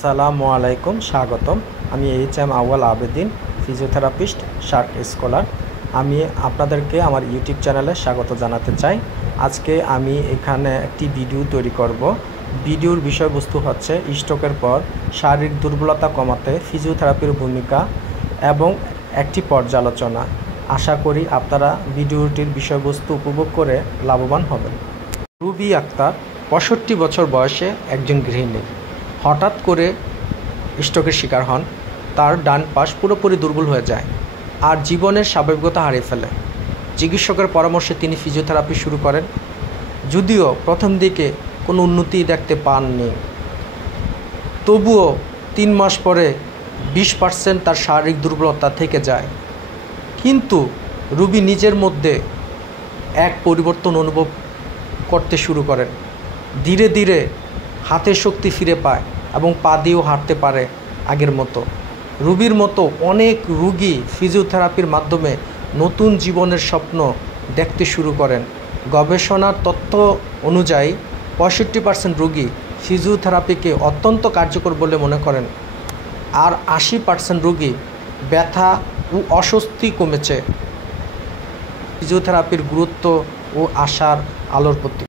আসসালামু আলাইকুম, স্বাগতম। আমি এইচ.এম. আউয়াল আবেদিন, ফিজিওথেরাপিস্ট, শার্ট স্কলার। আমি আপনাদেরকে আমার ইউটিউব চ্যানেলে স্বাগত জানাতে চাই। আজকে আমি এখানে একটি ভিডিও তৈরি করব। ভিডিওর বিষয়বস্তু হচ্ছে স্ট্রোকের পর শারীরিক দুর্বলতা কমাতে ফিজিওথেরাপির ভূমিকা এবং একটি পর্যালোচনা। আশা করি আপনারা ভিডিওটির বিষয়বস্তু উপভোগ করে লাভবান হবেন। রুবি আক্তার ৬৫ বছর বয়সে একজন গৃহিণী। হঠাৎ করে স্ট্রোকের শিকার হন। তার ডান পাশ পুরোপুরি দুর্বল হয়ে যায় আর জীবনের স্বাভাবিকতা হারিয়ে ফেলে। চিকিৎসকের পরামর্শে তিনি ফিজিওথেরাপি শুরু করেন। যদিও প্রথম দিকে কোনো উন্নতি দেখতে পাননি, তবুও ৩ মাস পরে ২০% তার শারীরিক দুর্বলতা থেকে যায়। কিন্তু রুবি নিজের মধ্যে এক পরিবর্তন অনুভব করতে শুরু করেন। ধীরে ধীরে হাতের শক্তি ফিরে পায় এবং পা দিয়েও হাঁটতে পারে আগের মতো। রুবির মতো অনেক রুগী ফিজিওথেরাপির মাধ্যমে নতুন জীবনের স্বপ্ন দেখতে শুরু করেন। গবেষণার তথ্য অনুযায়ী ৬৫% রুগী ফিজিওথেরাপিকে অত্যন্ত কার্যকর বলে মনে করেন, আর ৮০% রুগী ব্যথা ও অস্বস্তি কমেছে। ফিজিওথেরাপির গুরুত্ব ও আশার আলোর প্রতীক।